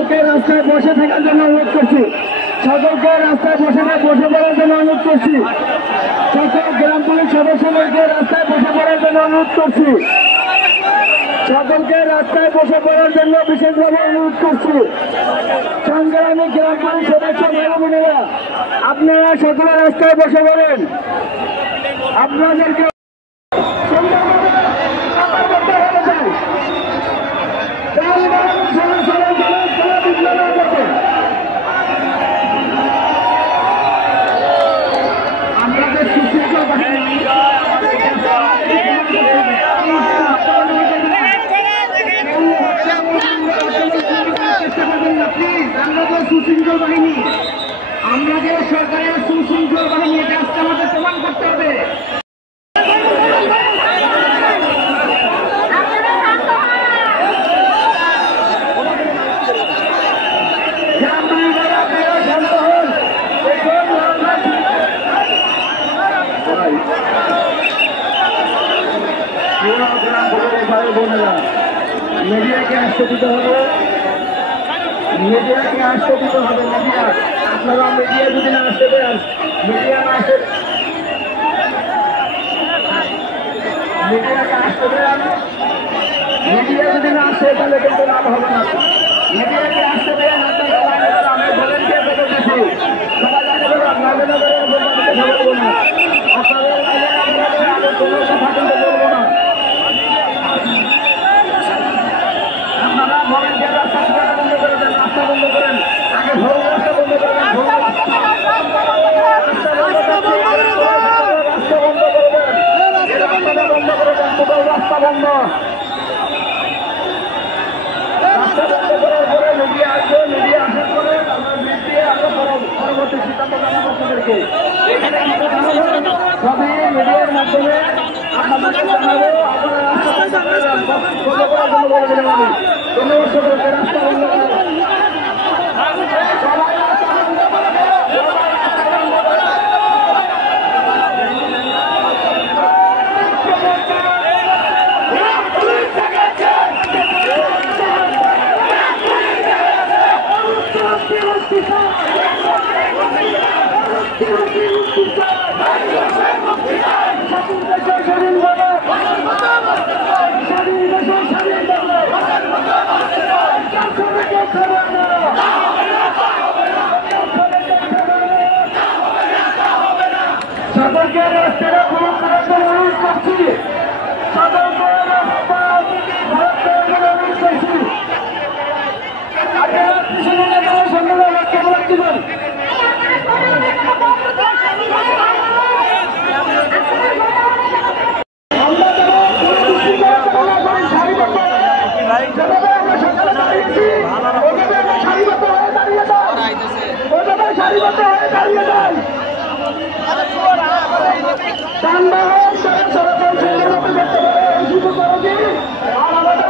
সকলকে রাস্তায় বসে থাকার জন্য অনুরোধ করছি। সকলকে রাস্তায় বসে পড়ার জন্য অনুরোধ করছি। সকল গ্রাম পুলিশ সদস্যদেরকে রাস্তায় বসে পড়ার জন্য অনুরোধ করছি। সকলকে রাস্তায় বসে পড়ার জন্য বিশেষভাবে অনুরোধ করছি। সংগ্রামী গ্রাম পুলিশ সদস্য ভাই বোনেরা, আপনারা সকলে রাস্তায় বসে পড়েন। আপনাদেরকে সুশৃঙ্খল বাহিনী, আমরা যে সরকারের সুশৃঙ্খল বাহিনী, এটা আজকে আমাদের প্রমাণ করতে হবে। মিডিয়াকে আসতে দিতে হবে, মিডিয়াকে আসতে দিতে হবে। মিডিয়া, আপনারা মিডিয়া যদি না আসতে দেন, মিডিয়া না আসে, মিডিয়াকে আসতে দেন, মিডিয়া যদি না আসে তাহলে কিন্তু লাভ হবে না। মিডিয়াকে আসতে দেন, আপনারা আমি বলেন যে কথা দিচ্ছি, সবাই জানে আপনাদের বলবো না, আপনাদের আমি কোনো কথা কিন্তু বলবো না। আপনারা বলেন যে রাস্তা বন্ধ করে দেন, রাস্তা বন্ধ করেন, আগে ভোর রাস্তা বন্ধ করেন, রাস্তা বন্ধ করে দেন, রাস্তা বন্ধ করে দেন, টোটাল রাস্তা বন্ধ। রাস্তা বন্ধ করার পরে মিডিয়া আসবে, মিডিয়া আসার পরে আমরা মিডিয়া আমরা পরবর্তী সিদ্ধান্ত জানাবো আপনাদেরকে। সবই মিডিয়ার মাধ্যমে আপনাদেরকে জানাবো। আপনারা রাস্তা বন্ধ করার জন্য বলে দিলাম আমি। ধন্যবাদ সকলকে। রাস্তা বন্ধ করেন, সবাই রাস্তা বন্ধ করে দেন, সবাই রাস্তা বন্ধ করে দেন। সকলকে রাস্তাটা ভ্রমণ করার জন্য অনুরোধ করছি। সকলকে রাস্তা ভ্রমণ করার জন্য অনুরোধ করছি। আপনারা পিছনে নেতারা সন্ধ্যা লক্ষ্য করে দিবেন। সারিবদ্ধ হয়ে দাঁড়িয়ে যান। যানবাহন চলাচল সুন্দরভাবে করতে পারে এই সুযোগ করছি। আর আমাদের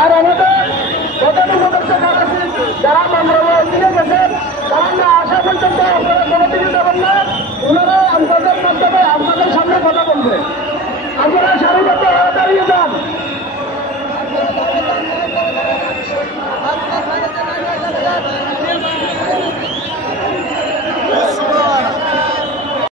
আর আমাদের যারা মামলা দিয়ে গেছেন, তারা না আসা পর্যন্ত আপনারা কোনো দিকে যাবেন না। ওনারা আমাদের মাধ্যমে আপনাদের সামনে কথা বলবে।